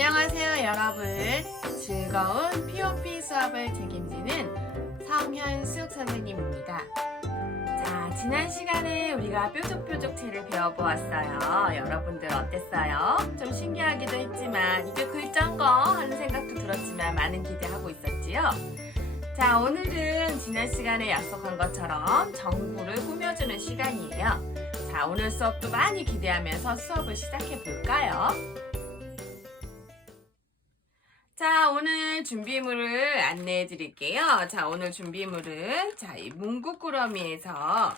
안녕하세요 여러분. 즐거운 POP 수업을 책임지는 성현숙 선생님입니다. 자, 지난 시간에 우리가 뾰족뾰족체를 배워보았어요. 여러분들 어땠어요? 좀 신기하기도 했지만 이게 글자인가 하는 생각도 들었지만 많은 기대하고 있었지요. 자, 오늘은 지난 시간에 약속한 것처럼 정구를 꾸며주는 시간이에요. 자, 오늘 수업도 많이 기대하면서 수업을 시작해 볼까요? 자, 오늘 준비물을 안내해 드릴게요. 자, 오늘 준비물은 이 뭉구꾸러미에서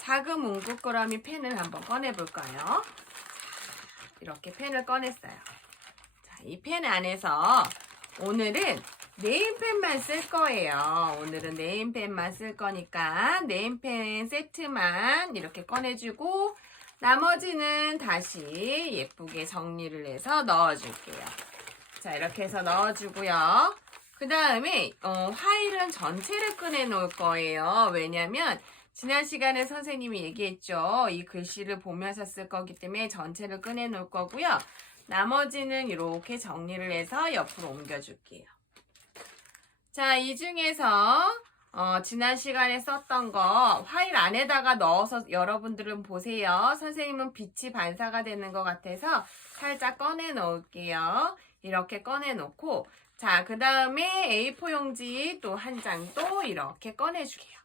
작은 뭉구꾸러미 펜을 한번 꺼내 볼까요? 이렇게 펜을 꺼냈어요. 자, 이 펜 안에서 오늘은 네임펜만 쓸 거예요. 오늘은 네임펜만 쓸 거니까 네임펜 세트만 이렇게 꺼내주고 나머지는 다시 예쁘게 정리를 해서 넣어줄게요. 자, 이렇게 해서 넣어주고요. 그 다음에 화일은 전체를 꺼내 놓을 거예요. 왜냐면 지난 시간에 선생님이 얘기했죠. 이 글씨를 보면서 쓸 거기 때문에 전체를 꺼내 놓을 거고요. 나머지는 이렇게 정리를 해서 옆으로 옮겨줄게요. 자, 이 중에서 지난 시간에 썼던 거 화일 안에다가 넣어서 여러분들은 보세요. 선생님은 빛이 반사가 되는 것 같아서 살짝 꺼내 놓을게요. 이렇게 꺼내 놓고, 자, 그 다음에 A4 용지 또 한 장 또 이렇게 꺼내 줄게요.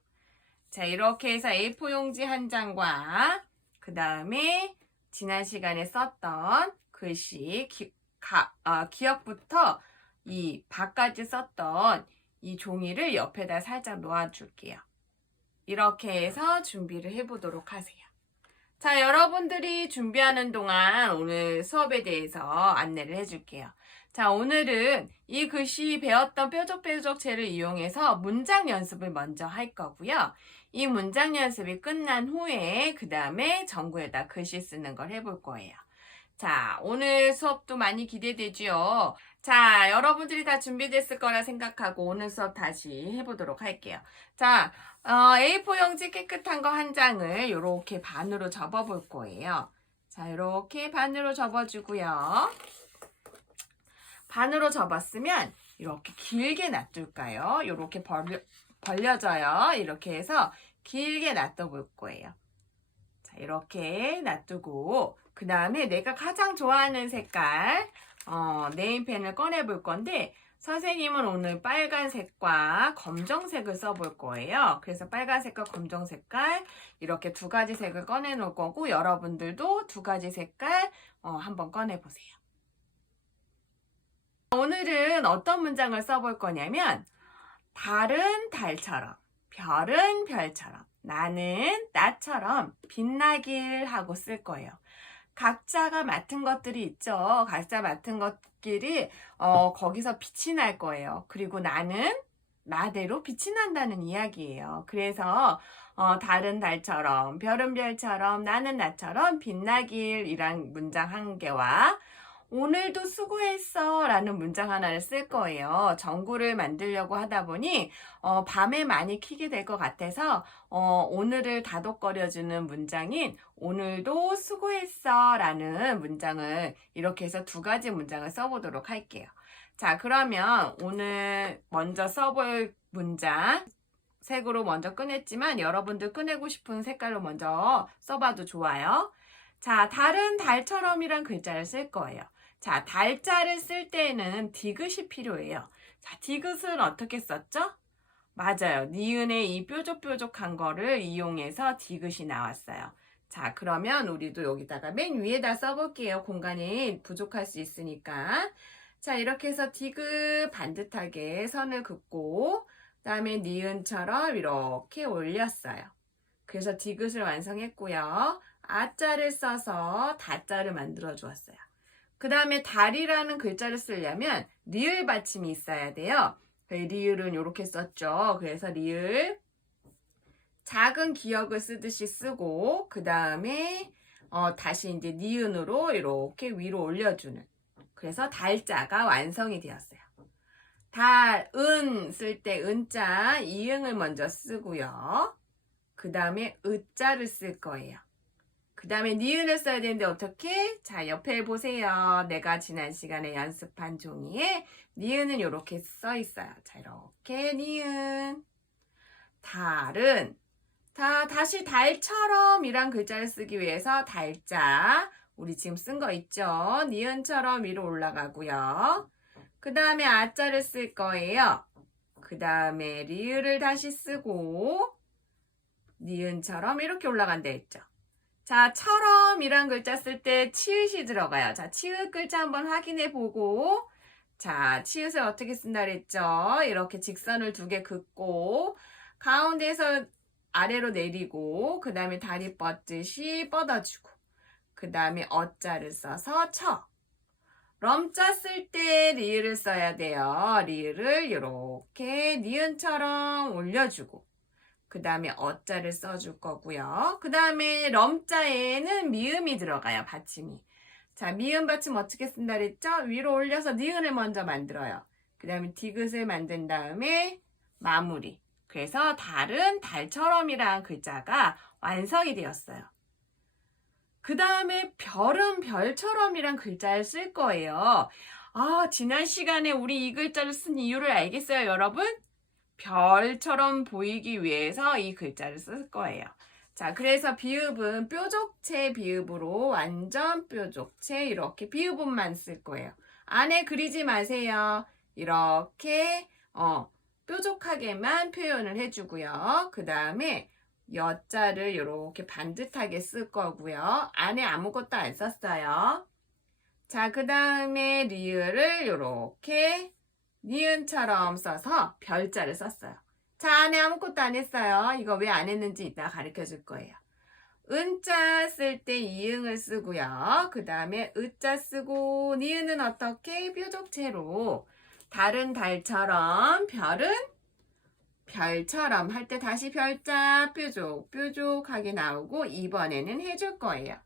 자, 이렇게 해서 A4 용지 한 장과 그 다음에 지난 시간에 썼던 글씨 기억부터 이 바까지 썼던 이 종이를 옆에다 살짝 놓아줄게요. 이렇게 해서 준비를 해보도록 하세요. 자, 여러분들이 준비하는 동안 오늘 수업에 대해서 안내를 해줄게요. 자, 오늘은 이 글씨 배웠던 뾰족뾰족체를 이용해서 문장 연습을 먼저 할 거고요. 이 문장 연습이 끝난 후에 그 다음에 전구에다 글씨 쓰는 걸 해볼 거예요. 자, 오늘 수업도 많이 기대되죠? 자, 여러분들이 다 준비됐을 거라 생각하고 오늘 수업 다시 해보도록 할게요. 자, A4 용지 깨끗한 거 한 장을 이렇게 반으로 접어볼 거예요. 자, 이렇게 반으로 접어주고요. 반으로 접었으면 이렇게 길게 놔둘까요? 이렇게 벌려져요. 이렇게 해서 길게 놔둬볼 거예요. 자, 이렇게 놔두고 그 다음에 내가 가장 좋아하는 색깔 네임펜을 꺼내 볼 건데 선생님은 오늘 빨간색과 검정색을 써볼 거예요. 그래서 빨간색과 검정색깔 이렇게 두 가지 색을 꺼내 놓을 거고 여러분들도 두 가지 색깔 한번 꺼내 보세요. 오늘은 어떤 문장을 써볼 거냐면 달은 달처럼 별은 별처럼 나는 나처럼 빛나길 하고 쓸 거예요. 각자가 맡은 것들이 있죠. 각자 맡은 것들이 거기서 빛이 날 거예요. 그리고 나는 나대로 빛이 난다는 이야기예요. 그래서 달은 달처럼 별은 별처럼 나는 나처럼 빛나길 이란 문장 한 개와 오늘도 수고했어 라는 문장 하나를 쓸 거예요. 전구를 만들려고 하다 보니 밤에 많이 키게 될 것 같아서 오늘을 다독거려주는 문장인 오늘도 수고했어 라는 문장을 이렇게 해서 두 가지 문장을 써보도록 할게요. 자, 그러면 오늘 먼저 써볼 문장 색으로 먼저 꺼냈지만 여러분들 꺼내고 싶은 색깔로 먼저 써봐도 좋아요. 자, 달은 달처럼이란 글자를 쓸 거예요. 자, 달자를 쓸 때는 디귿이 필요해요. 자, 디귿은 어떻게 썼죠? 맞아요. 니은의 이 뾰족뾰족한 거를 이용해서 디귿이 나왔어요. 자, 그러면 우리도 여기다가 맨 위에다 써볼게요. 공간이 부족할 수 있으니까. 자, 이렇게 해서 디귿 반듯하게 선을 긋고 그 다음에 니은처럼 이렇게 올렸어요. 그래서 디귿을 완성했고요. 아자를 써서 다자를 만들어 주었어요. 그 다음에 달이라는 글자를 쓰려면 리을 받침이 있어야 돼요. 리을은 이렇게 썼죠. 그래서 리을 작은 기역을 쓰듯이 쓰고 그 다음에 다시 이제 니은으로 이렇게 위로 올려주는 그래서 달자가 완성이 되었어요. 달은 쓸 때 은자 이응을 먼저 쓰고요. 그 다음에 으자를 쓸 거예요. 그 다음에 니은을 써야 되는데 어떻게? 자, 옆에 보세요. 내가 지난 시간에 연습한 종이에 니은은 이렇게 써 있어요. 자, 이렇게 니은. 달은 다시 달처럼 이란 글자를 쓰기 위해서 달자. 우리 지금 쓴 거 있죠? 니은처럼 위로 올라가고요. 그 다음에 아자를 쓸 거예요. 그 다음에 리을을 다시 쓰고 니은처럼 이렇게 올라간다 했죠. 자, 처럼 이란 글자 쓸 때 치읓이 들어가요. 자, 치읓 글자 한번 확인해 보고 자, 치읓을 어떻게 쓴다 그랬죠? 이렇게 직선을 2개 긋고 가운데에서 아래로 내리고 그 다음에 다리 뻗듯이 뻗어주고 그 다음에 어자를 써서 쳐. 럼자 쓸 때 리을을 써야 돼요. 리을을 이렇게 니은처럼 올려주고 그 다음에 어자를 써줄 거고요. 그 다음에 럼자에는 미음이 들어가요. 받침이. 자, 미음 받침 어떻게 쓴다 그랬죠? 위로 올려서 니은을 먼저 만들어요. 그 다음에 디귿을 만든 다음에 마무리. 그래서 달은 달처럼이라는 글자가 완성이 되었어요. 그 다음에 별은 별처럼이란 글자를 쓸 거예요. 아, 지난 시간에 우리 이 글자를 쓴 이유를 알겠어요, 여러분? 별처럼 보이기 위해서 이 글자를 쓸 거예요. 자, 그래서 비읍은 뾰족체 비읍으로 완전 뾰족체 이렇게 비읍음만 쓸 거예요. 안에 그리지 마세요. 이렇게 뾰족하게만 표현을 해주고요. 그 다음에 여자를 이렇게 반듯하게 쓸 거고요. 안에 아무것도 안 썼어요. 자, 그 다음에 리을을 이렇게 니은처럼 써서 별자를 썼어요. 자, 안에 아무것도 안 했어요. 이거 왜 안 했는지 이따 가르쳐 줄 거예요. 은자 쓸 때 이응을 쓰고요. 그 다음에 으자 쓰고 니은은 어떻게? 뾰족체로 달은 달처럼 별은 별처럼 할 때 다시 별자 뾰족하게 나오고 이번에는 해줄 거예요.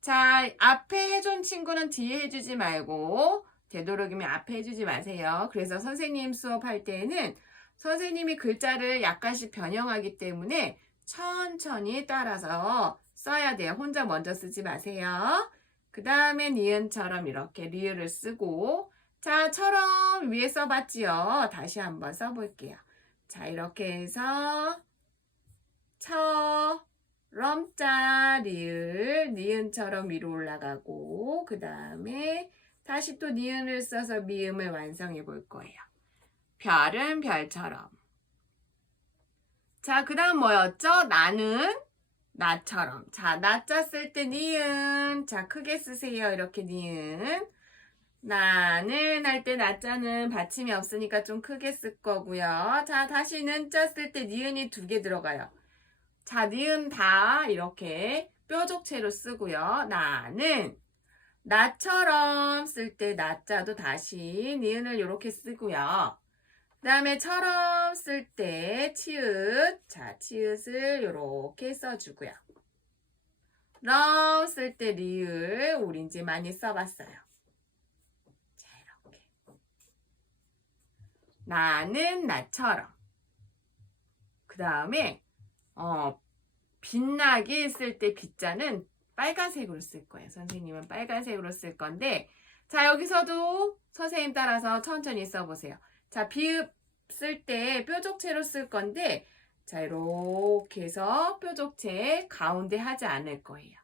자, 앞에 해준 친구는 뒤에 해주지 말고 되도록이면 앞에 해주지 마세요. 그래서 선생님 수업할 때는 선생님이 글자를 약간씩 변형하기 때문에 천천히 따라서 써야 돼요. 혼자 먼저 쓰지 마세요. 그 다음에 니은처럼 이렇게 리을을 쓰고 자, 처럼 위에 써봤지요. 다시 한번 써볼게요. 자, 이렇게 해서 럼자 리을 니은처럼 위로 올라가고 그 다음에 다시 또 니은을 써서 미음을 완성해 볼 거예요. 별은 별처럼. 자, 그 다음 뭐였죠? 나는 나처럼. 자, 나자 쓸 때 니은. 자, 크게 쓰세요. 이렇게 니은. 나는 할 때 나자는 받침이 없으니까 좀 크게 쓸 거고요. 자, 다시 는자 쓸 때 니은이 2개 들어가요. 자, 니은 다 이렇게 뾰족체로 쓰고요. 나는 나처럼 쓸 때 나자도 다시 니은을 이렇게 쓰고요. 그 다음에 처럼 쓸 때 치읓. 자, 치읓을 이렇게 써주고요. 럼 쓸 때 리을. 우리 이제 많이 써봤어요. 자, 이렇게. 나는 나처럼. 그 다음에 빛나게 쓸 때 빛자는 빨간색으로 쓸 거예요. 선생님은 빨간색으로 쓸 건데 자, 여기서도 선생님 따라서 천천히 써보세요. 자, 비읍 쓸 때 뾰족체로 쓸 건데 자, 이렇게 해서 뾰족체 가운데 하지 않을 거예요.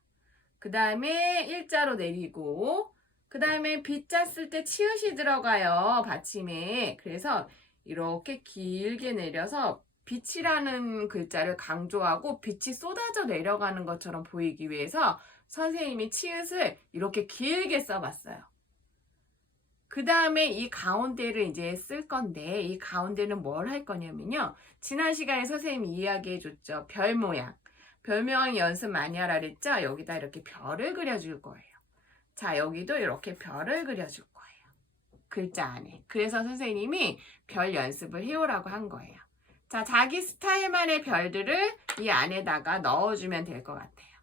그 다음에 일자로 내리고 그 다음에 빛자 쓸 때 치읓이 들어가요. 받침에. 그래서 이렇게 길게 내려서 빛이라는 글자를 강조하고 빛이 쏟아져 내려가는 것처럼 보이기 위해서 선생님이 치읓을 이렇게 길게 써봤어요. 그 다음에 이 가운데를 이제 쓸 건데 이 가운데는 뭘 할 거냐면요. 지난 시간에 선생님이 이야기해 줬죠. 별 모양. 별 모양 연습 많이 하라 그랬죠. 여기다 이렇게 별을 그려줄 거예요. 자, 여기도 이렇게 별을 그려줄 거예요. 글자 안에. 그래서 선생님이 별 연습을 해오라고 한 거예요. 자, 자기 스타일만의 별들을 이 안에다가 넣어주면 될 것 같아요.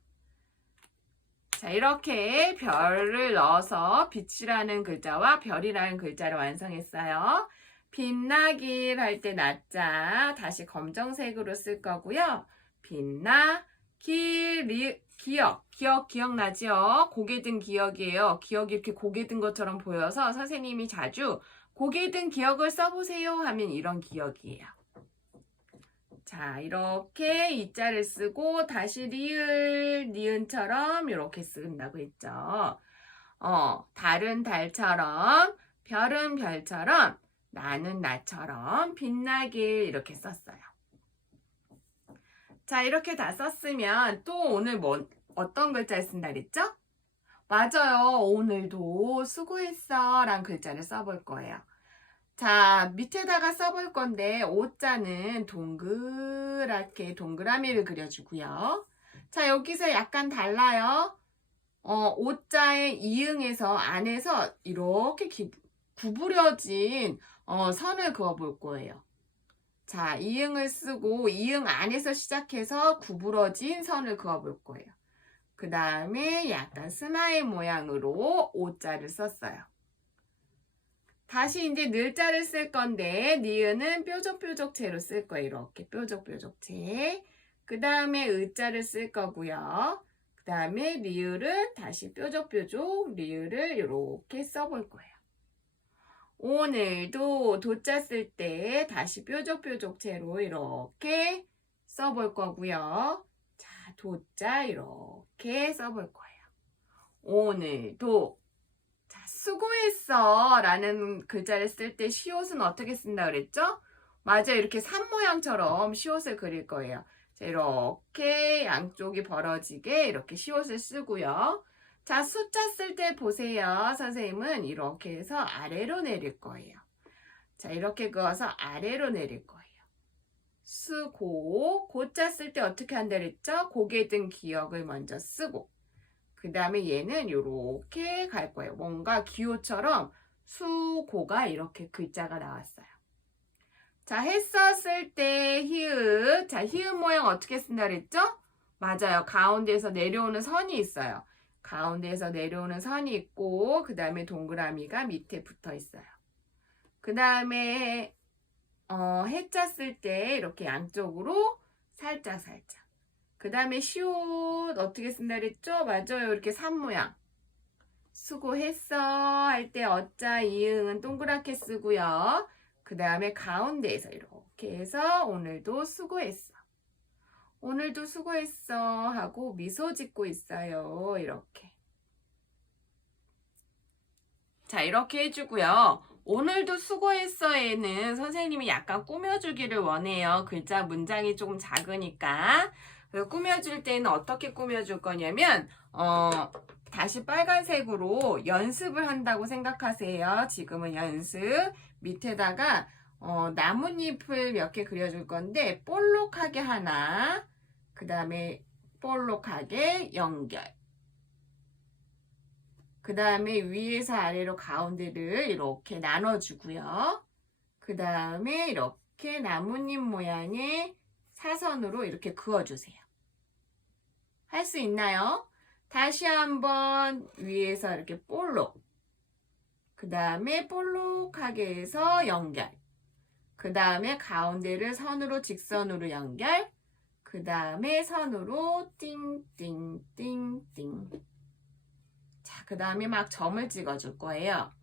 자, 이렇게 별을 넣어서 빛이라는 글자와 별이라는 글자를 완성했어요. 빛나길 할 때 나자 다시 검정색으로 쓸 거고요. 빛나, 기억나죠? 고개 든 기억이에요. 기억이 이렇게 고개 든 것처럼 보여서 선생님이 자주 고개 든 기억을 써보세요 하면 이런 기억이에요. 자, 이렇게 이자를 쓰고 다시 리을, 니은처럼 이렇게 쓴다고 했죠. 달은 달처럼, 별은 별처럼, 나는 나처럼 빛나길 이렇게 썼어요. 자, 이렇게 다 썼으면 또 오늘 어떤 글자를 쓴다 그랬죠? 맞아요. 오늘도 수고했어 라는 글자를 써볼 거예요. 자, 밑에다가 써볼 건데 오자는 동그랗게 동그라미를 그려주고요. 자, 여기서 약간 달라요. 오자의 이응에서 안에서 이렇게 구부려진 선을 그어볼 거예요. 자, 이응을 쓰고 이응 안에서 시작해서 구부러진 선을 그어볼 거예요. 그 다음에 약간 스마일 모양으로 오자를 썼어요. 다시 이제 늘자를 쓸 건데 니은은 뾰족뾰족체로 쓸 거예요. 이렇게 뾰족뾰족체. 그 다음에 의자를 쓸 거고요. 그 다음에 리을은 다시 뾰족뾰족 리을을 이렇게 써볼 거예요. 오늘도 도자 쓸 때 다시 뾰족뾰족체로 이렇게 써볼 거고요. 자, 도자 이렇게 써볼 거예요. 오늘도 자, 수고했어 라는 글자를 쓸 때 시옷은 어떻게 쓴다 그랬죠? 맞아요. 이렇게 산 모양처럼 시옷을 그릴 거예요. 자, 이렇게 양쪽이 벌어지게 이렇게 시옷을 쓰고요. 자, 숫자 쓸 때 보세요. 선생님은 이렇게 해서 아래로 내릴 거예요. 자, 이렇게 그어서 아래로 내릴 거예요. 쓰고, 고자 쓸 때 어떻게 한다 그랬죠? 고개 든 기억을 먼저 쓰고, 그 다음에 얘는 이렇게 갈 거예요. 뭔가 기호처럼 수고가 이렇게 글자가 나왔어요. 자, 했었을 때 히읗. 자, 히읗 모양 어떻게 쓴다 그랬죠? 맞아요. 가운데에서 내려오는 선이 있어요. 가운데에서 내려오는 선이 있고 그 다음에 동그라미가 밑에 붙어 있어요. 그 다음에 해자 쓸 때 이렇게 양쪽으로 살짝 그 다음에 시옷 어떻게 쓴다 그랬죠? 맞아요. 이렇게 산 모양. 수고했어 할 때 어자 이응은 동그랗게 쓰고요. 그 다음에 가운데에서 이렇게 해서 오늘도 수고했어. 오늘도 수고했어 하고 미소 짓고 있어요. 이렇게. 자, 이렇게 해주고요. 오늘도 수고했어에는 선생님이 약간 꾸며주기를 원해요. 글자 문장이 조금 작으니까. 꾸며줄 때는 어떻게 꾸며줄 거냐면 다시 빨간색으로 연습을 한다고 생각하세요. 지금은 연습. 밑에다가 나뭇잎을 몇 개 그려줄 건데 볼록하게 하나, 그 다음에 볼록하게 연결, 그 다음에 위에서 아래로 가운데를 이렇게 나눠주고요. 그 다음에 이렇게 나뭇잎 모양의 사선으로 이렇게 그어주세요. 할 수 있나요? 다시 한번 위에서 이렇게 볼록, 그 다음에 볼록하게 해서 연결, 그 다음에 가운데를 선으로 직선으로 연결, 그 다음에 선으로 띵띵띵띵. 자, 그 다음에 막 점을 찍어줄 거예요.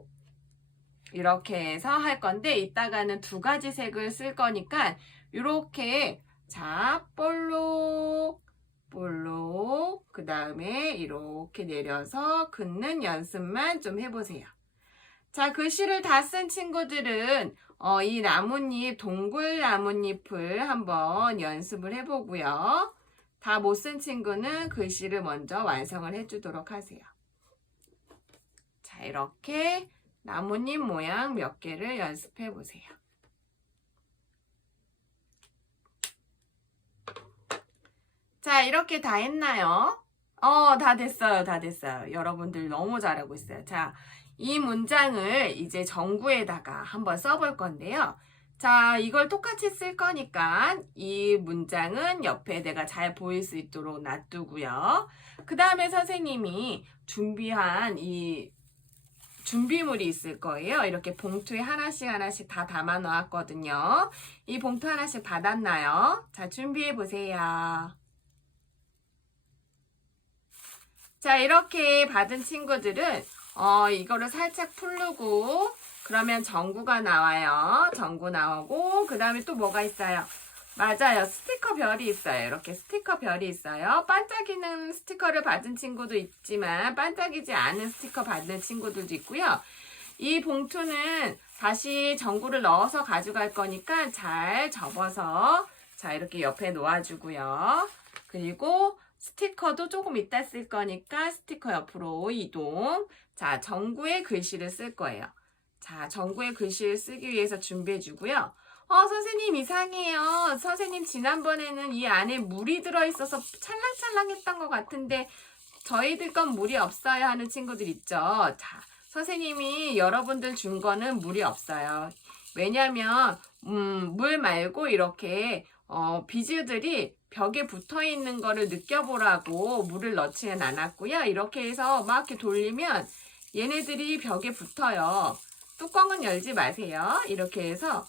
이렇게 해서 할 건데 이따가는 두 가지 색을 쓸 거니까 이렇게 자, 볼록 볼록 그 다음에 이렇게 내려서 긋는 연습만 좀 해보세요. 자, 글씨를 다 쓴 친구들은 이 나뭇잎, 동글 나뭇잎을 한번 연습을 해보고요. 다 못 쓴 친구는 글씨를 먼저 완성을 해주도록 하세요. 자, 이렇게 나뭇잎 모양 몇 개를 연습해 보세요. 자, 이렇게 다 했나요? 다 됐어요. 다 됐어요. 여러분들 너무 잘하고 있어요. 자, 이 문장을 이제 전구에다가 한번 써볼 건데요. 자, 이걸 똑같이 쓸 거니까 이 문장은 옆에 내가 잘 보일 수 있도록 놔두고요. 그 다음에 선생님이 준비한 이 준비물이 있을 거예요. 이렇게 봉투에 하나씩 다 담아 놓았거든요. 이 봉투 하나씩 받았나요? 자, 준비해 보세요. 자, 이렇게 받은 친구들은 이거를 살짝 풀르고 그러면 전구가 나와요. 전구 나오고 그 다음에 또 뭐가 있어요? 맞아요. 스티커 별이 있어요. 이렇게 스티커 별이 있어요. 반짝이는 스티커를 받은 친구도 있지만 반짝이지 않은 스티커 받는 친구들도 있고요. 이 봉투는 다시 전구를 넣어서 가져갈 거니까 잘 접어서 자 이렇게 옆에 놓아주고요. 그리고 스티커도 조금 이따 쓸 거니까 스티커 옆으로 이동. 자, 전구에 글씨를 쓸 거예요. 자, 전구에 글씨를 쓰기 위해서 준비해 주고요. 선생님 이상해요. 선생님 지난번에는 이 안에 물이 들어있어서 찰랑찰랑했던 것 같은데 저희들 건 물이 없어요 하는 친구들 있죠. 자, 선생님이 여러분들 준 거는 물이 없어요. 왜냐면 물 말고 이렇게 비즈들이 벽에 붙어 있는 거를 느껴보라고 물을 넣지는 않았고요. 이렇게 해서 막 이렇게 돌리면 얘네들이 벽에 붙어요. 뚜껑은 열지 마세요. 이렇게 해서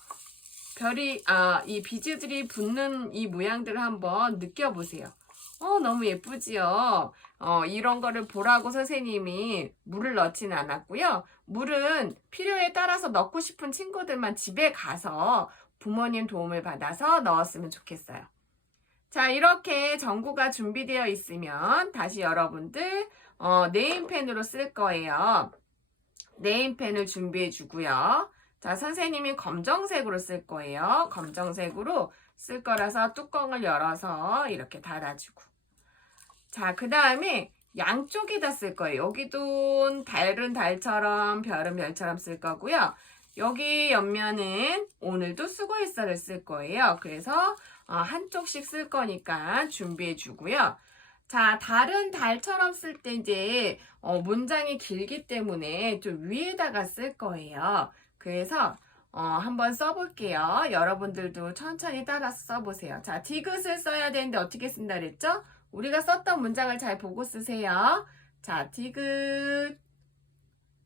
이 비즈들이 붙는 이 모양들을 한번 느껴보세요. 너무 예쁘지요? 이런 거를 보라고 선생님이 물을 넣지는 않았고요. 물은 필요에 따라서 넣고 싶은 친구들만 집에 가서 부모님 도움을 받아서 넣었으면 좋겠어요. 자, 이렇게 전구가 준비되어 있으면 다시 여러분들 네임펜으로 쓸 거예요. 네임펜을 준비해 주고요. 자, 선생님이 검정색으로 쓸 거예요. 검정색으로 쓸 거라서 뚜껑을 열어서 이렇게 닫아주고. 자, 그 다음에 양쪽에다 쓸 거예요. 여기도 달은 달처럼 별은 별처럼 쓸 거고요. 여기 옆면은 오늘도 수고했어를 쓸 거예요. 그래서 한쪽씩 쓸 거니까 준비해 주고요. 자, 달은 달처럼 쓸 때 이제 문장이 길기 때문에 좀 위에다가 쓸 거예요. 그래서 한번 써볼게요. 여러분들도 천천히 따라서 써보세요. 자, 디귿을 써야 되는데 어떻게 쓴다 그랬죠? 우리가 썼던 문장을 잘 보고 쓰세요. 자, 디귿.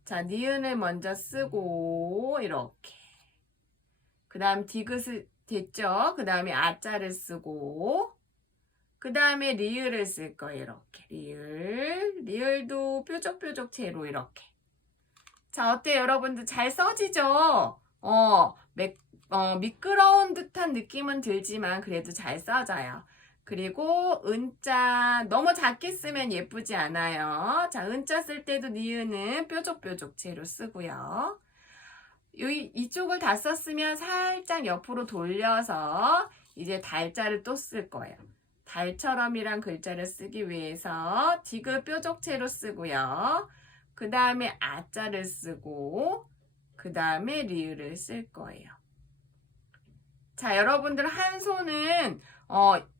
자, 니은을 먼저 쓰고 이렇게. 그 다음 디귿을 됐죠? 그 다음에 아자를 쓰고 그 다음에 리을을 쓸 거예요. 이렇게 리을도 뾰족뾰족체로 이렇게. 자, 어때요? 여러분들 잘 써지죠? 미끄러운 듯한 느낌은 들지만 그래도 잘 써져요. 그리고 은자 너무 작게 쓰면 예쁘지 않아요. 자, 은자 쓸 때도 니은은 뾰족뾰족체로 쓰고요. 이쪽을 다 썼으면 살짝 옆으로 돌려서 이제 달자를 또 쓸 거예요. 달처럼이란 글자를 쓰기 위해서 디귿 뾰족체로 쓰고요. 그 다음에 아자를 쓰고 그 다음에 리을을 쓸 거예요. 자, 여러분들 한 손은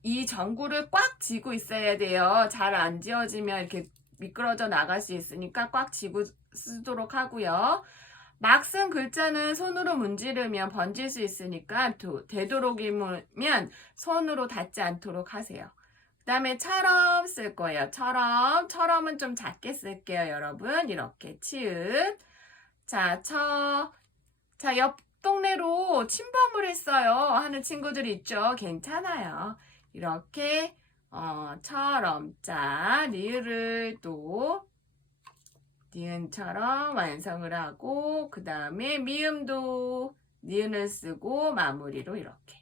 이 전구를 꽉 쥐고 있어야 돼요. 잘 안 쥐어지면 이렇게 미끄러져 나갈 수 있으니까 꽉 쥐고 쓰도록 하고요. 막 쓴 글자는 손으로 문지르면 번질 수 있으니까 되도록이면 손으로 닿지 않도록 하세요. 그 다음에 처럼 쓸 거예요. 처럼은 좀 작게 쓸게요, 여러분. 이렇게 치읓. 자, 자, 옆 동네로 침범을 했어요 하는 친구들이 있죠. 괜찮아요. 이렇게 처럼 자, 리을을 또 니은처럼 완성을 하고 그 다음에 미음도 니은을 쓰고 마무리로 이렇게.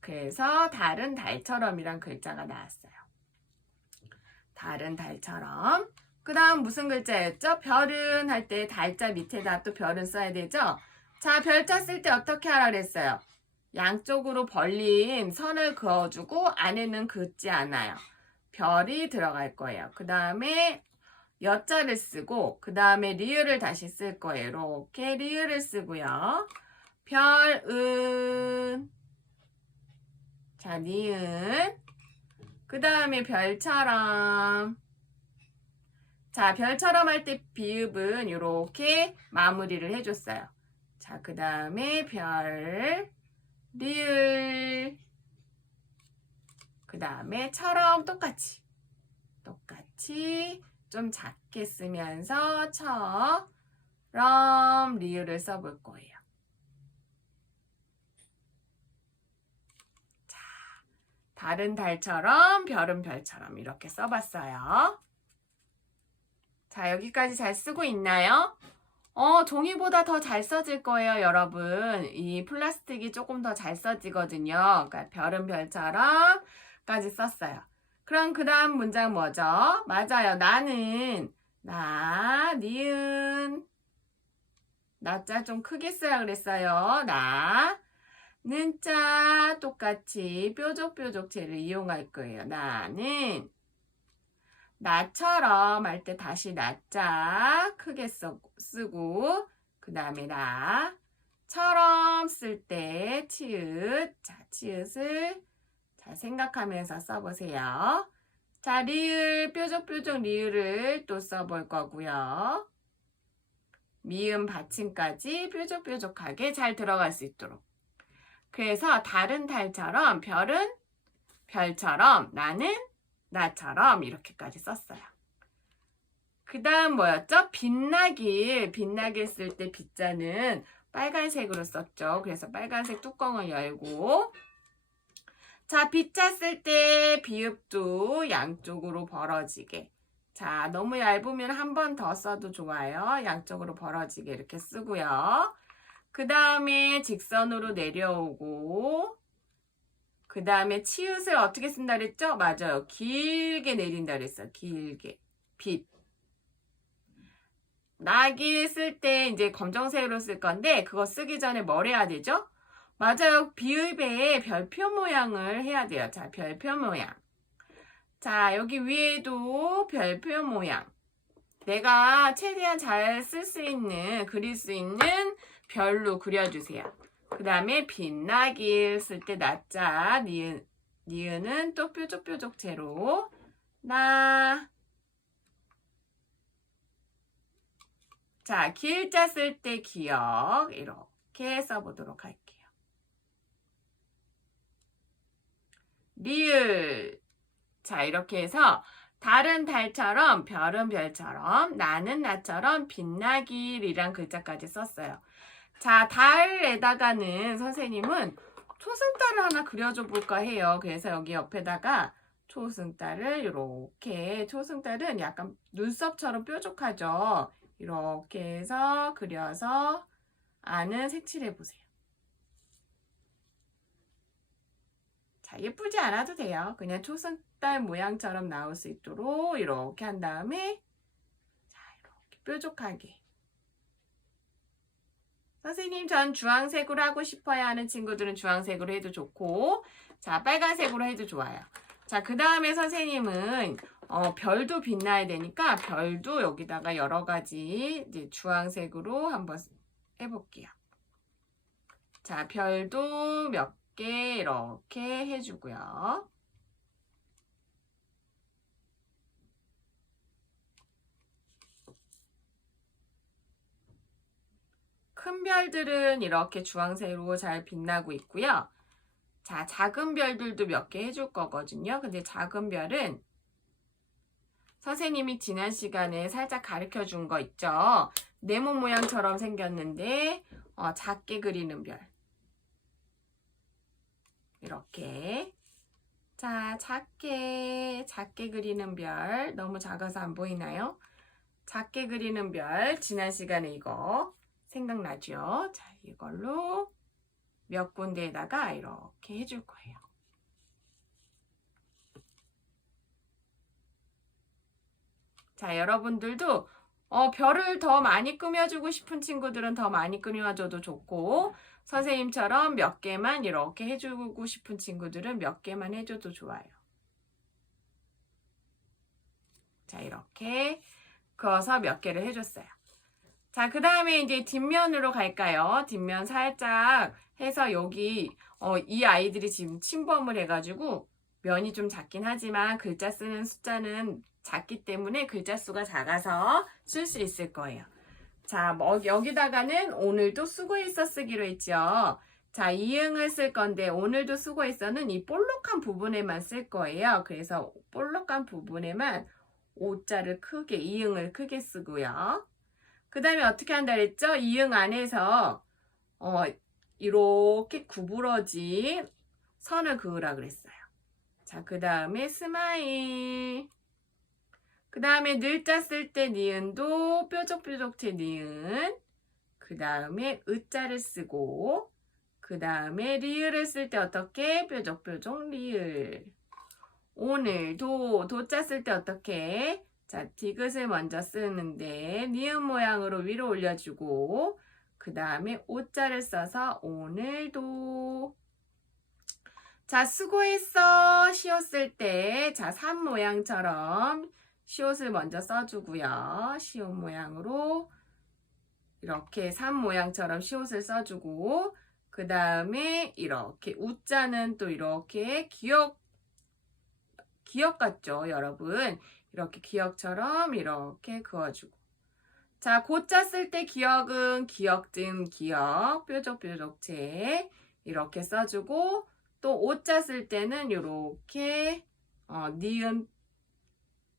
그래서 달은 달처럼이란 글자가 나왔어요. 달은 달처럼. 그 다음 무슨 글자였죠? 별은 할 때 달자 밑에다 또 별은 써야 되죠? 자, 별자 쓸 때 어떻게 하라 그랬어요? 양쪽으로 벌린 선을 그어주고 안에는 긋지 않아요. 별이 들어갈 거예요. 그 다음에 여자를 쓰고 그 다음에 리을을 다시 쓸 거예요. 이렇게 리을을 쓰고요. 별은 자, 니은 그 다음에 별처럼 자, 별처럼 할 때 비읍은 이렇게 마무리를 해줬어요. 자, 그 다음에 별 리을 그 다음에 처럼 똑같이 좀 작게 쓰면서 처럼 리을을 써볼 거예요. 자, 달은 달처럼 별은 별처럼 이렇게 써봤어요. 자, 여기까지 잘 쓰고 있나요? 종이보다 더 잘 써질 거예요, 여러분. 이 플라스틱이 조금 더 잘 써지거든요. 그러니까 별은 별처럼까지 썼어요. 그럼 그 다음 문장 뭐죠? 맞아요. 니은. 나자 좀 크게 써야 그랬어요. 는자 똑같이 뾰족뾰족체를 이용할 거예요. 나는 나처럼 할 때 다시 나자 크게 쓰고 그 다음에 나처럼 쓸 때 치읓. 자, 치읓을 잘 생각하면서 써보세요. 자, 리을 뾰족뾰족 리을을 또 써볼 거고요. 미음 받침까지 뾰족뾰족하게 잘 들어갈 수 있도록. 그래서 달은 달처럼 별은 별처럼 나는 나처럼 이렇게까지 썼어요. 그 다음 뭐였죠? 빛나길 쓸 때 빛자는 빨간색으로 썼죠. 그래서 빨간색 뚜껑을 열고 자, 빛자 쓸 때 비읍도 양쪽으로 벌어지게 자, 너무 얇으면 한 번 더 써도 좋아요. 양쪽으로 벌어지게 이렇게 쓰고요. 그 다음에 직선으로 내려오고 그 다음에 치읓을 어떻게 쓴다 그랬죠? 맞아요. 길게 내린다 그랬어요. 길게. 빛. 나길 쓸 때 이제 검정색으로 쓸 건데 그거 쓰기 전에 뭘 해야 되죠? 맞아요. 비읍에 별표 모양을 해야 돼요. 자, 별표 모양. 자, 여기 위에도 별표 모양. 내가 최대한 잘 쓸 수 있는, 그릴 수 있는 별로 그려주세요. 그 다음에 빛나길 쓸 때 나자, 니은은 또 뾰족뾰족체로 자, 길자 쓸 때 기억 이렇게 써보도록 할게요. 리을 자, 이렇게 해서 달은 달처럼 별은 별처럼 나는 나처럼 빛나길이란 글자까지 썼어요. 자, 달에다가는 선생님은 초승달을 하나 그려줘 볼까 해요. 그래서 여기 옆에다가 초승달을 이렇게 초승달은 약간 눈썹처럼 뾰족하죠. 이렇게 해서 그려서 안은 색칠해 보세요. 자, 예쁘지 않아도 돼요. 그냥 초승달 모양처럼 나올 수 있도록 이렇게 한 다음에 자, 이렇게 뾰족하게 선생님 전 주황색으로 하고 싶어요 하는 친구들은 주황색으로 해도 좋고 자, 빨간색으로 해도 좋아요. 자, 그 다음에 선생님은 별도 빛나야 되니까 별도 여기다가 여러 가지 이제 주황색으로 한번 해볼게요. 자, 별도 몇 개 이렇게 해주고요. 큰 별들은 이렇게 주황색으로 잘 빛나고 있고요. 자, 작은 별들도 몇 개 해줄 거거든요. 근데 작은 별은 선생님이 지난 시간에 살짝 가르쳐 준 거 있죠. 네모 모양처럼 생겼는데 작게 그리는 별. 이렇게 자, 작게 그리는 별. 너무 작아서 안 보이나요? 작게 그리는 별. 지난 시간에 이거 생각나죠? 자, 이걸로 몇 군데에다가 이렇게 해줄 거예요. 자, 여러분들도 별을 더 많이 꾸며주고 싶은 친구들은 더 많이 꾸며줘도 좋고 선생님처럼 몇 개만 이렇게 해주고 싶은 친구들은 몇 개만 해줘도 좋아요. 자, 이렇게 그어서 몇 개를 해줬어요. 자, 그 다음에 이제 뒷면으로 갈까요? 뒷면 살짝 해서 여기 이 아이들이 지금 침범을 해가지고 면이 좀 작긴 하지만 글자 쓰는 숫자는 작기 때문에 글자 수가 작아서 쓸 수 있을 거예요. 자, 여기다가는 오늘도 수고했어 쓰기로 했죠. 자, 이응을 쓸 건데 오늘도 수고했어는 이 볼록한 부분에만 쓸 거예요. 그래서 볼록한 부분에만 오자를 크게, 이응을 크게 쓰고요. 그 다음에 어떻게 한다 그랬죠? 이응 안에서 이렇게 구부러진 선을 그으라 그랬어요. 자, 그 다음에 스마일. 그 다음에 늘자 쓸 때 니은도 뾰족뾰족체 니은. 그 다음에 으자를 쓰고 그 다음에 리을을 쓸 때 어떻게? 뾰족뾰족 리을. 오늘도 도자 쓸 때 어떻게? 자, 디귿을 먼저 쓰는데 니은 모양으로 위로 올려주고 그 다음에 오자를 써서 오늘도. 자, 수고했어 시옷 쓸 때 자, 산 모양처럼 시옷을 먼저 써주고요. 시옷 모양으로 이렇게 산 모양처럼 시옷을 써주고 그 다음에 이렇게 우자는 또 이렇게 기역 같죠 여러분? 이렇게 기역처럼 이렇게 그어주고 자, 고자 쓸 때 기역은 기역진 기역 뾰족뾰족체 이렇게 써주고 또 오자 쓸 때는 이렇게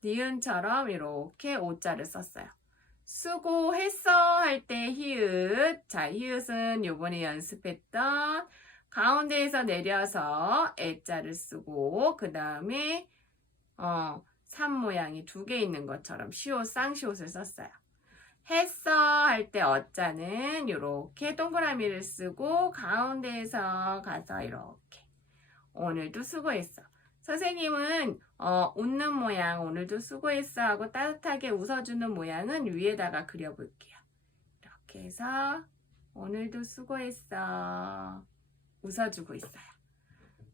니은처럼 이렇게 오자를 썼어요. 수고했어 할 때 히읗. 자, 히읗은 요번에 연습했던 가운데에서 내려서 애자를 쓰고 그 다음에 산 모양이 두 개 있는 것처럼 시옷 쌍시옷을 썼어요. 했어 할 때 어자는 이렇게 동그라미를 쓰고 가운데에서 가서 이렇게 오늘도 수고했어. 선생님은 웃는 모양 오늘도 수고했어 하고 따뜻하게 웃어주는 모양은 위에다가 그려볼게요. 이렇게 해서 오늘도 수고했어 웃어주고 있어요.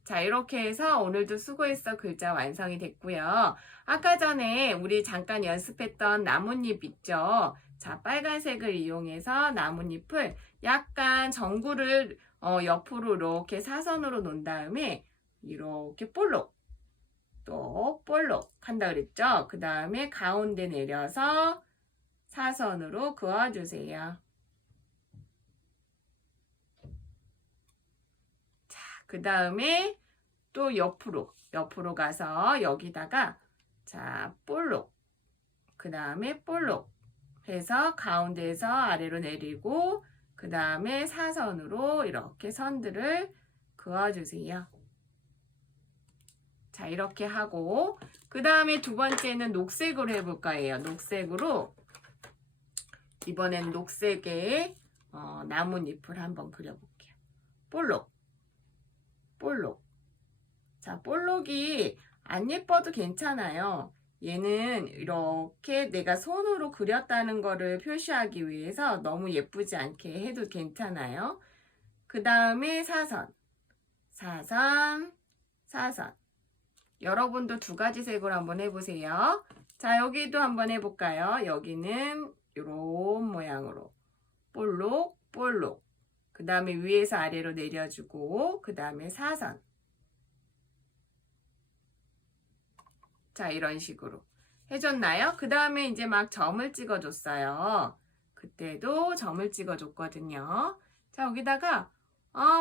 자, 이렇게 해서 오늘도 수고했어 글자 완성이 됐고요. 아까 전에 우리 잠깐 연습했던 나뭇잎 있죠? 자, 빨간색을 이용해서 나뭇잎을 약간 전구를 옆으로 이렇게 사선으로 놓은 다음에 이렇게 볼록 또 볼록 한다 그랬죠? 그 다음에 가운데 내려서 사선으로 그어주세요. 자, 그 다음에 또 옆으로 가서 여기다가 자, 볼록 그 다음에 볼록 해서 가운데에서 아래로 내리고 그 다음에 사선으로 이렇게 선들을 그어주세요. 자, 이렇게 하고 그 다음에 두 번째는 녹색으로 해볼 거예요. 녹색으로 이번엔 녹색의 나뭇잎을 한번 그려볼게요. 볼록 볼록. 자, 볼록이 안 예뻐도 괜찮아요. 얘는 이렇게 내가 손으로 그렸다는 거를 표시하기 위해서 너무 예쁘지 않게 해도 괜찮아요. 그 다음에 사선. 여러분도 두 가지 색으로 한번 해보세요. 자, 여기도 한번 해볼까요? 여기는 이런 모양으로 볼록 볼록. 그 다음에 위에서 아래로 내려주고 그 다음에 사선. 자, 이런 식으로 해줬나요? 그 다음에 이제 막 점을 찍어줬어요. 그때도 점을 찍어줬거든요. 자, 여기다가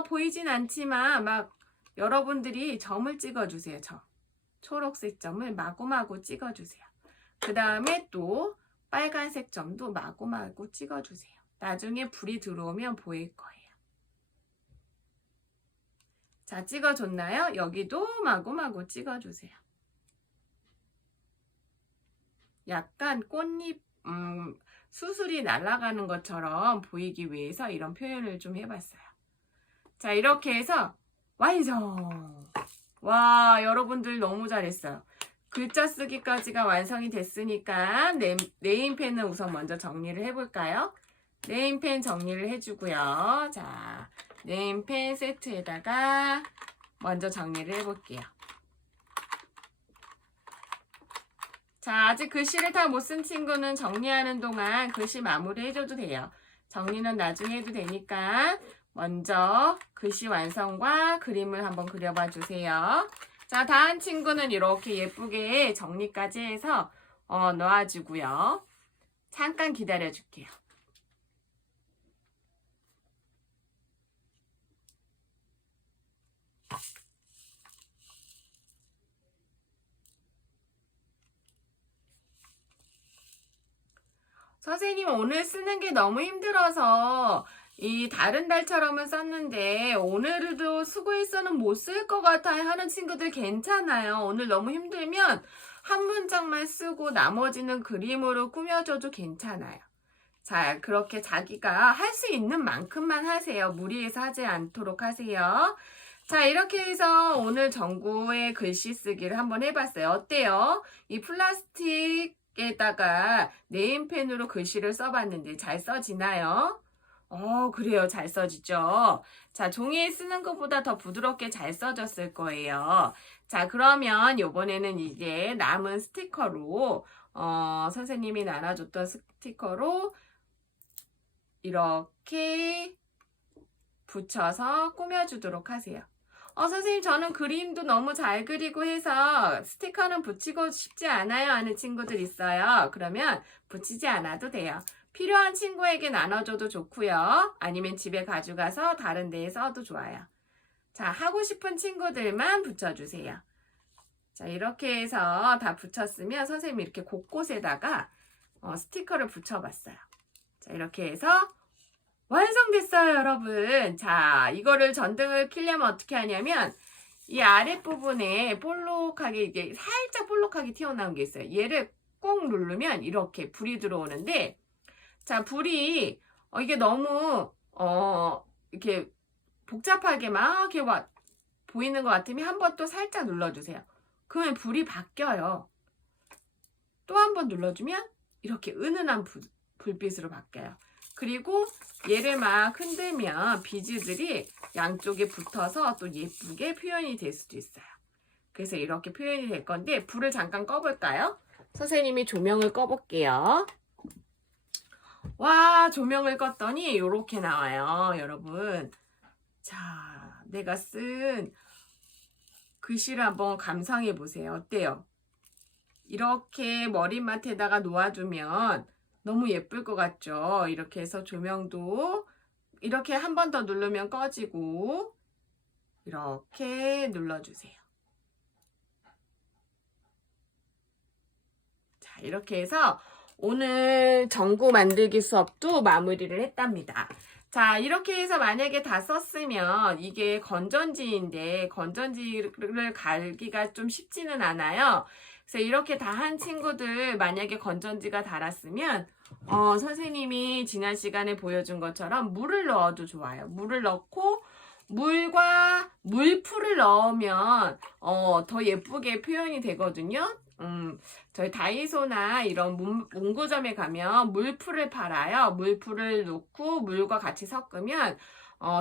보이진 않지만 막 여러분들이 점을 찍어주세요. 초록색 점을 마구마구 찍어주세요. 그 다음에 또 빨간색 점도 마구마구 찍어주세요. 나중에 불이 들어오면 보일 거예요. 자, 찍어줬나요? 여기도 마구마구 찍어주세요. 약간 꽃잎, 수술이 날아가는 것처럼 보이기 위해서 이런 표현을 좀 해봤어요. 자, 이렇게 해서 완성! 와, 여러분들 너무 잘했어요. 글자 쓰기까지가 완성이 됐으니까 네임펜은 우선 먼저 정리를 해볼까요? 네임펜 정리를 해주고요. 자, 네임펜 세트에다가 먼저 정리를 해볼게요. 자, 아직 글씨를 다 못 쓴 친구는 정리하는 동안 글씨 마무리 해줘도 돼요. 정리는 나중에 해도 되니까 먼저 글씨 완성과 그림을 한번 그려봐 주세요. 자, 다 한 친구는 이렇게 예쁘게 정리까지 해서 놓아주고요. 잠깐 기다려 줄게요. 선생님 오늘 쓰는 게 너무 힘들어서 이 다른 달처럼은 썼는데 오늘도 수고했어는 못 쓸 것 같아요 하는 친구들 괜찮아요. 오늘 너무 힘들면 한 문장만 쓰고 나머지는 그림으로 꾸며줘도 괜찮아요. 자, 그렇게 자기가 할 수 있는 만큼만 하세요. 무리해서 하지 않도록 하세요. 자, 이렇게 해서 오늘 전구의 글씨 쓰기를 한번 해봤어요. 어때요? 이 플라스틱에다가 네임펜으로 글씨를 써봤는데 잘 써지나요? 그래요. 잘 써지죠? 자, 종이에 쓰는 것보다 더 부드럽게 잘 써졌을 거예요. 자, 그러면 이번에는 이제 남은 스티커로, 선생님이 나눠줬던 스티커로 이렇게 붙여서 꾸며주도록 하세요. 선생님, 저는 그림도 너무 잘 그리고 해서 스티커는 붙이고 싶지 않아요 하는 친구들 있어요. 그러면 붙이지 않아도 돼요. 필요한 친구에게 나눠줘도 좋고요. 아니면 집에 가져가서 다른 데에 써도 좋아요. 자, 하고 싶은 친구들만 붙여주세요. 자, 이렇게 해서 다 붙였으면 선생님이 이렇게 곳곳에다가 스티커를 붙여봤어요. 자, 이렇게 해서 완성됐어요, 여러분. 자, 이거를 전등을 켜려면 어떻게 하냐면 이 아랫부분에 볼록하게 이게 살짝 볼록하게 튀어나온 게 있어요. 얘를 꾹 누르면 이렇게 불이 들어오는데, 자, 불이 이게 너무 이렇게 복잡하게 막 이렇게 보이는 것 같으면 한 번 또 살짝 눌러주세요. 그러면 불이 바뀌어요. 또 한 번 눌러주면 이렇게 은은한 불빛으로 바뀌어요. 그리고 얘를 막 흔들면 비즈들이 양쪽에 붙어서 또 예쁘게 표현이 될 수도 있어요. 그래서 이렇게 표현이 될 건데 불을 잠깐 꺼볼까요? 선생님이 조명을 꺼볼게요. 와, 조명을 껐더니 이렇게 나와요, 여러분. 자, 내가 쓴 글씨를 한번 감상해 보세요. 어때요? 이렇게 머리맡에다가 놓아주면 너무 예쁠 것 같죠? 이렇게 해서 조명도 이렇게 한 번 더 누르면 꺼지고 이렇게 눌러주세요. 자, 이렇게 해서 오늘 전구 만들기 수업도 마무리를 했답니다. 자, 이렇게 해서 만약에 다 썼으면 이게 건전지인데 건전지를 갈기가 좀 쉽지는 않아요. 그래서 이렇게 다 한 친구들 만약에 건전지가 닳았으면 선생님이 지난 시간에 보여준 것처럼 물을 넣어도 좋아요. 물을 넣고 물과 물풀을 넣으면 더 예쁘게 표현이 되거든요. 저희 다이소나 이런 문구점에 가면 물풀을 팔아요. 물풀을 넣고 물과 같이 섞으면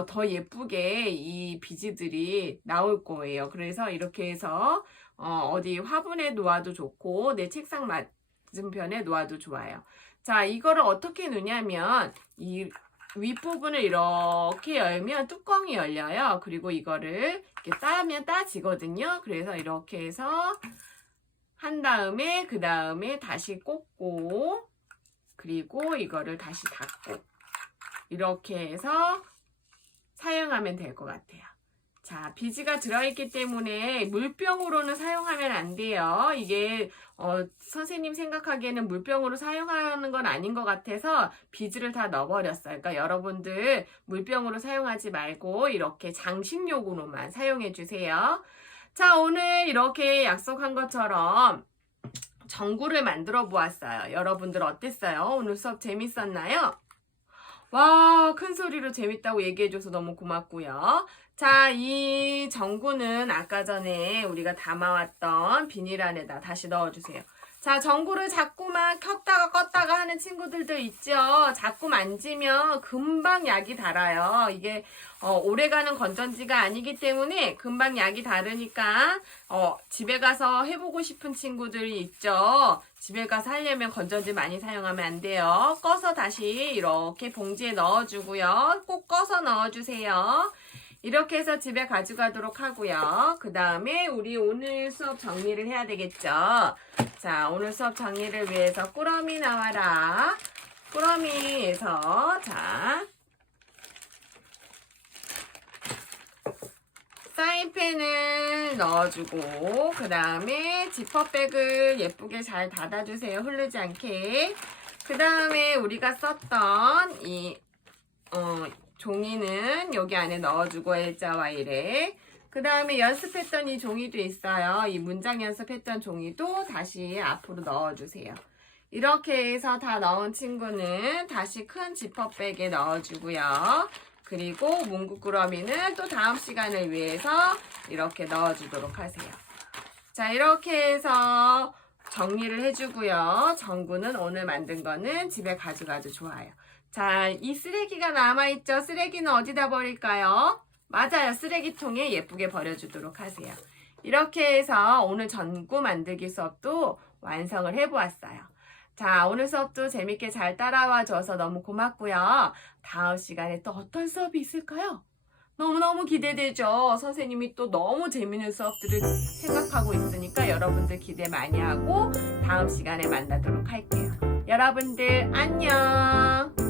더 예쁘게 이 비즈들이 나올 거예요. 그래서 이렇게 해서 어디 화분에 놓아도 좋고 내 책상 맞은편에 놓아도 좋아요. 자, 이거를 어떻게 넣냐면 이 윗부분을 이렇게 열면 뚜껑이 열려요. 그리고 이거를 이렇게 따면 따지거든요. 그래서 이렇게 해서 한 다음에 그 다음에 다시 꽂고 그리고 이거를 다시 닫고 이렇게 해서 사용하면 될 것 같아요. 자, 비즈가 들어있기 때문에 물병으로는 사용하면 안 돼요. 이게 선생님 생각하기에는 물병으로 사용하는 건 아닌 것 같아서 비즈를 다 넣어버렸어요. 그러니까 여러분들 물병으로 사용하지 말고 이렇게 장식용으로만 사용해 주세요. 자, 오늘 이렇게 약속한 것처럼 전구를 만들어 보았어요. 여러분들 어땠어요? 오늘 수업 재밌었나요? 와, 큰 소리로 재밌다고 얘기해줘서 너무 고맙고요. 자, 이 전구는 아까 전에 우리가 담아왔던 비닐 안에다 다시 넣어주세요. 자, 전구를 자꾸만 켰다가 껐다가 하는 친구들도 있죠. 자꾸 만지면 금방 약이 닳아요. 이게 오래가는 건전지가 아니기 때문에 금방 약이 닳으니까 집에 가서 해보고 싶은 친구들이 있죠. 집에 가서 하려면 건전지 많이 사용하면 안 돼요. 꺼서 다시 이렇게 봉지에 넣어주고요. 꼭 꺼서 넣어주세요. 이렇게 해서 집에 가져가도록 하고요. 그 다음에 우리 오늘 수업 정리를 해야 되겠죠. 자, 오늘 수업 정리를 위해서 꾸러미 나와라. 꾸러미에서 자 사인펜을 넣어주고 그 다음에 지퍼백을 예쁘게 잘 닫아주세요. 흐르지 않게. 그 다음에 우리가 썼던 이 종이는 여기 안에 넣어주고 일자와 일에 그 다음에 연습했던 이 종이도 있어요. 이 문장 연습했던 종이도 다시 앞으로 넣어주세요. 이렇게 해서 다 넣은 친구는 다시 큰 지퍼백에 넣어주고요. 그리고 뭉구꾸러미는 또 다음 시간을 위해서 이렇게 넣어주도록 하세요. 자, 이렇게 해서 정리를 해주고요. 전구는 오늘 만든 거는 집에 가져가도 좋아요. 자, 이 쓰레기가 남아있죠? 쓰레기는 어디다 버릴까요? 맞아요. 쓰레기통에 예쁘게 버려주도록 하세요. 이렇게 해서 오늘 전구 만들기 수업도 완성을 해보았어요. 자, 오늘 수업도 재밌게 잘 따라와 줘서 너무 고맙고요. 다음 시간에 또 어떤 수업이 있을까요? 너무너무 기대되죠? 선생님이 또 너무 재밌는 수업들을 생각하고 있으니까 여러분들 기대 많이 하고 다음 시간에 만나도록 할게요. 여러분들 안녕!